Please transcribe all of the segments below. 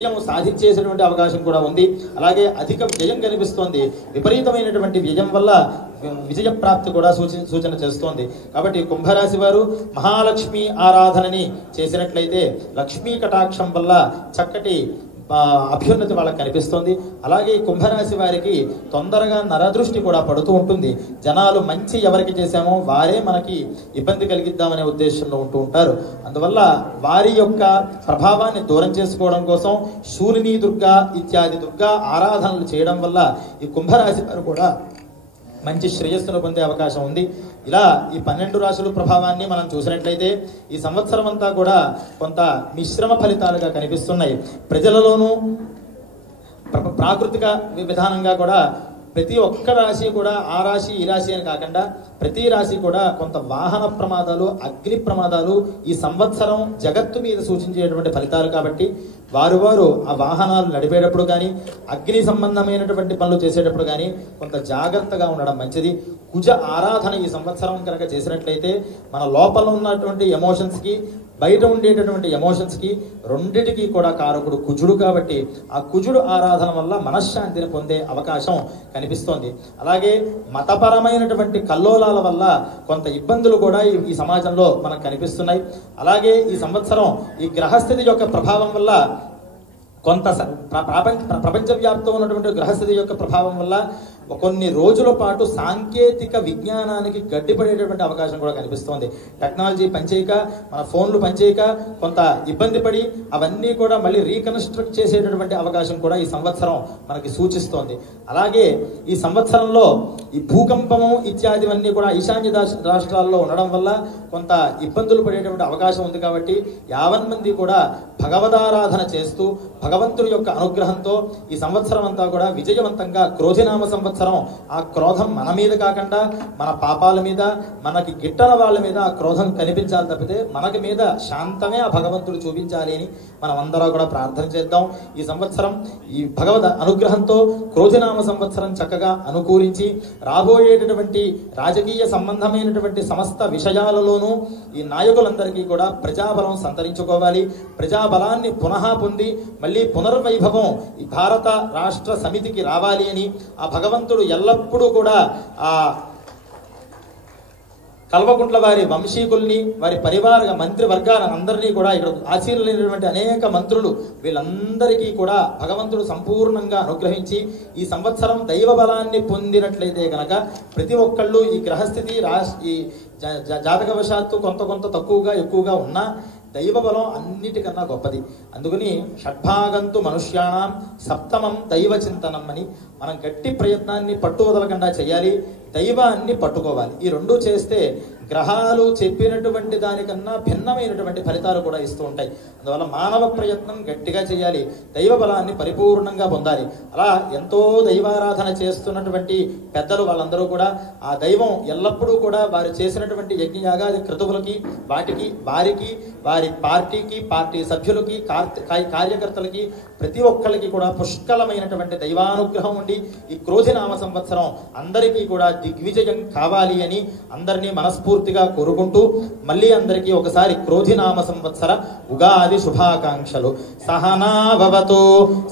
విజయం సాధించేసేటువంటి అవకాశం కూడా ఉంది. అలాగే అధిక వ్యయం కనిపిస్తోంది. విపరీతమైనటువంటి వ్యయం వల్ల విజయ ప్రాప్తి కూడా సూచన చేస్తోంది. కాబట్టి కుంభరాశి వారు మహాలక్ష్మి ఆరాధనని చేసినట్లయితే లక్ష్మీ కటాక్షం వల్ల చక్కటి అభ్యున్నతి వాళ్ళకి కనిపిస్తుంది. అలాగే కుంభరాశి వారికి తొందరగా నరదృష్టి కూడా పడుతూ ఉంటుంది. జనాలు మంచి ఎవరికి చేశామో వారే మనకి ఇబ్బంది కలిగిద్దామనే ఉద్దేశంలో ఉంటూ ఉంటారు. అందువల్ల వారి యొక్క ప్రభావాన్ని దూరం చేసుకోవడం కోసం శూలిని దుర్గా ఇత్యాది దుర్గా ఆరాధనలు చేయడం వల్ల ఈ కుంభరాశి వారు కూడా మంచి శ్రేయస్సును పొందే అవకాశం ఉంది. ఇలా ఈ 12 రాశుల ప్రభావాన్ని మనం చూసినట్లయితే ఈ సంవత్సరం అంతా కూడా కొంత మిశ్రమ ఫలితాలుగా కనిపిస్తున్నాయి. ప్రజలలోనూ ప్రాకృతిక విధానంగా కూడా ప్రతి ఒక్క రాశి కూడా ఆ రాశి ఈ రాశి అని కాకుండా ప్రతి రాశి కూడా కొంత వాహన ప్రమాదాలు, అగ్ని ప్రమాదాలు ఈ సంవత్సరం జగత్తు మీద సూచించేటువంటి ఫలితాలు. కాబట్టి వారు ఆ వాహనాలు నడిపేటప్పుడు కానీ అగ్ని సంబంధమైనటువంటి పనులు చేసేటప్పుడు కానీ కొంత జాగ్రత్తగా ఉండడం మంచిది. కుజ ఆరాధన ఈ సంవత్సరం కనుక చేసినట్లయితే మన లోపల ఉన్నటువంటి ఎమోషన్స్కి బయట ఉండేటటువంటి ఎమోషన్స్కి రెండిటికి కూడా కారకుడు కుజుడు. కాబట్టి ఆ కుజుడు ఆరాధన వల్ల మనశ్శాంతిని పొందే అవకాశం కనిపిస్తోంది. అలాగే మతపరమైనటువంటి కల్లోలాల వల్ల కొంత ఇబ్బందులు కూడా ఈ సమాజంలో మనకు కనిపిస్తున్నాయి. అలాగే ఈ సంవత్సరం ఈ గ్రహస్థితి యొక్క ప్రభావం వల్ల కొంత ప్రపంచవ్యాప్తంగా ఉన్నటువంటి గ్రహస్థితి యొక్క ప్రభావం వల్ల కొన్ని రోజుల పాటు సాంకేతిక విజ్ఞానానికి గడ్డిపడేటటువంటి అవకాశం కూడా కనిపిస్తోంది. టెక్నాలజీ పనిచేయక, మన ఫోన్లు పనిచేయక కొంత ఇబ్బంది పడి అవన్నీ కూడా మళ్ళీ రీకన్స్ట్రక్ట్ చేసేటటువంటి అవకాశం కూడా ఈ సంవత్సరం మనకి సూచిస్తోంది. అలాగే ఈ సంవత్సరంలో ఈ భూకంపము ఇత్యాదివన్నీ కూడా ఈశాన్య రాష్ట్రాల్లో ఉండడం వల్ల కొంత ఇబ్బందులు పడేటువంటి అవకాశం ఉంది. కాబట్టి 50 మంది కూడా భగవదారాధన చేస్తూ భగవంతుడి యొక్క అనుగ్రహంతో ఈ సంవత్సరం అంతా కూడా విజయవంతంగా క్రోధినామ సంవత్సరం ఆ క్రోధం మన మీద కాకుండా మన పాపాల మీద, మనకి గిట్టన వాళ్ళ మీద ఆ క్రోధం కనిపించాలి తప్పితే మనకి మీద శాంతమే ఆ భగవంతుడు చూపించాలి అని మనం అందరం కూడా ప్రార్థన చేద్దాం. ఈ సంవత్సరం ఈ భగవద్ అనుగ్రహంతో క్రోధినామ సంవత్సరం చక్కగా అనుకూలించి రాబోయేటటువంటి రాజకీయ సంబంధమైనటువంటి సమస్త విషయాలలోనూ ఈ నాయకులందరికీ కూడా ప్రజాబలం సంతరించుకోవాలి. ప్రజాబలాన్ని పునః పొంది మళ్ళీ పునర్వైభవం ఈ భారత రాష్ట్ర సమితికి రావాలి అని ఆ భగవంతుడు ఎల్లప్పుడూ కూడా ఆ కల్వకుంట్ల వారి వంశీకుల్ని, వారి పరివార మంత్రివర్గాల అందరినీ కూడా ఇక్కడ ఆశీనులైనటువంటి అనేక మంత్రులు వీళ్ళందరికీ కూడా భగవంతుడు సంపూర్ణంగా అనుగ్రహించి ఈ సంవత్సరం దైవ బలాన్ని పొందినట్లయితే కనుక ప్రతి ఒక్కళ్ళు ఈ గ్రహస్థితి ఈ జాతకవశాత్తు కొంత తక్కువగా ఎక్కువగా ఉన్నా దైవ బలం అన్నిటికన్నా గొప్పది. అందుకని షడ్భాగంతు మనుష్యాణం సప్తమం దైవ చింతనం అని మనం గట్టి ప్రయత్నాన్ని పట్టు వదలకుండా చేయాలి. దైవాన్ని పట్టుకోవాలి. ఈ రెండు చేస్తే గ్రహాలు చెప్పినటువంటి దానికన్నా భిన్నమైనటువంటి ఫలితాలు కూడా ఇస్తూ ఉంటాయి. అందువల్ల మానవ ప్రయత్నం గట్టిగా చేయాలి. దైవ బలాన్ని పరిపూర్ణంగా పొందాలి. అలా ఎంతో దైవారాధన చేస్తున్నటువంటి పెద్దలు వాళ్ళందరూ కూడా ఆ దైవం ఎల్లప్పుడూ కూడా వారు చేసినటువంటి యజ్ఞయాగాది క్రతువులకి వారికి వారి పార్టీకి, పార్టీ సభ్యులకి, కార్యకర్తలకి ప్రతి ఒక్కరికి కూడా పుష్కలమైనటువంటి దైవానుగ్రహం ఉండి ఈ క్రోధినామ సంవత్సరం అందరికీ కూడా దిగ్విజయం కావాలి అని అందరినీ మనస్ఫూర్తిగా కోరుకుంటూ మళ్ళీ అందరికీ ఒకసారి క్రోధినామ సంవత్సర ఉగాది శుభాకాంక్షలు. సహనా భవతు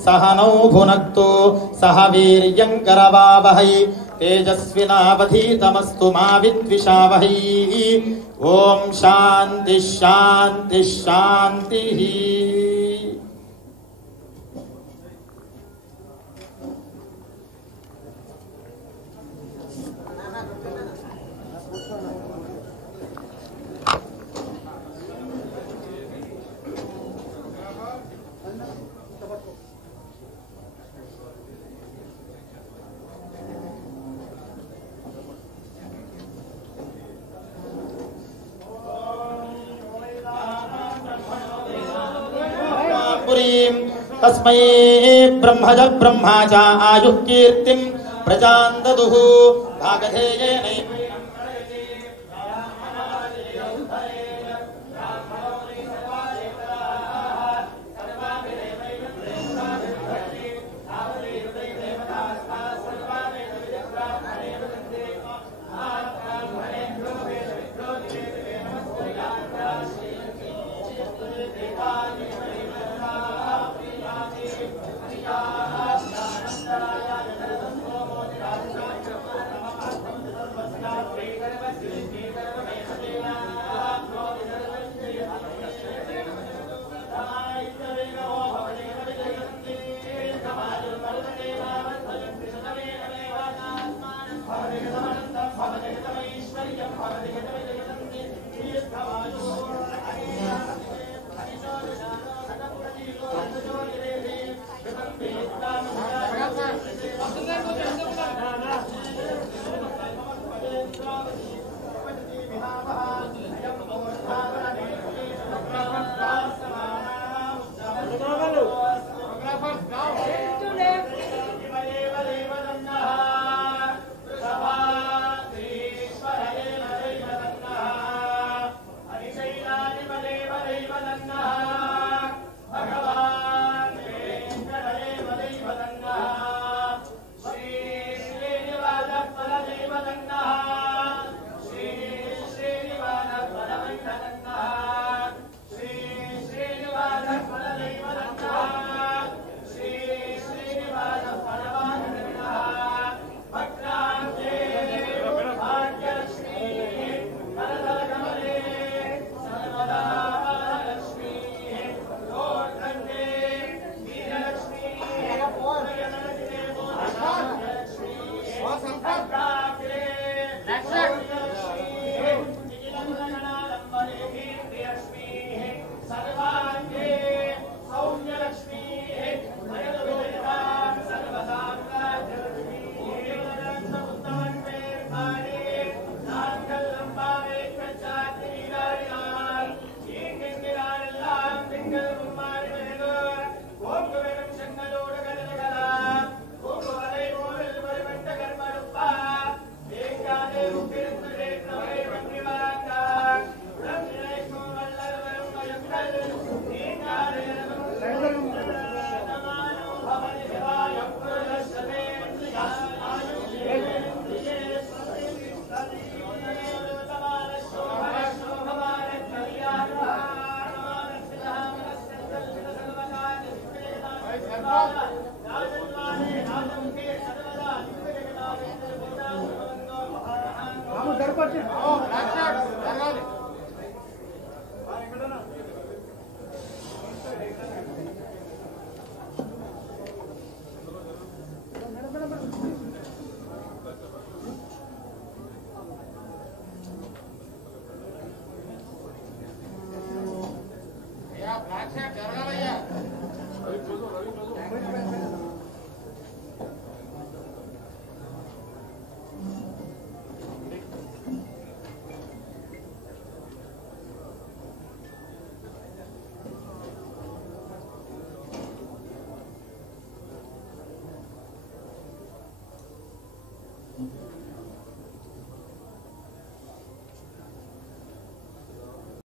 సహనౌ భునక్తు సహ వీర్యం కరవావహై తేజస్వినావధీతమస్తు మా విద్విషావహై. ఓం శాంతి శాంతి శాంతి. తస్మై బ్రహ్మజ బ్రహ్మాచ ఆయుః కీర్తిం ప్రజాన్ దదుః భాగధేయేన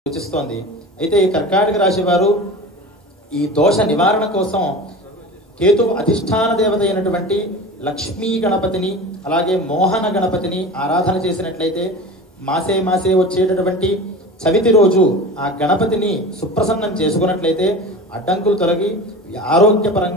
సూచిస్తోంది. అయితే ఈ కర్కాటక రాశి వారు ఈ దోష నివారణ కోసం కేతు అధిష్టాన దేవత అయినటువంటి లక్ష్మీ గణపతిని అలాగే మోహన గణపతిని ఆరాధన చేసినట్లయితే మాసే వచ్చేటటువంటి చవితి రోజు ఆ గణపతిని సుప్రసన్నం చేసుకున్నట్లయితే అడ్డంకులు తొలగి ఆరోగ్యపరంగా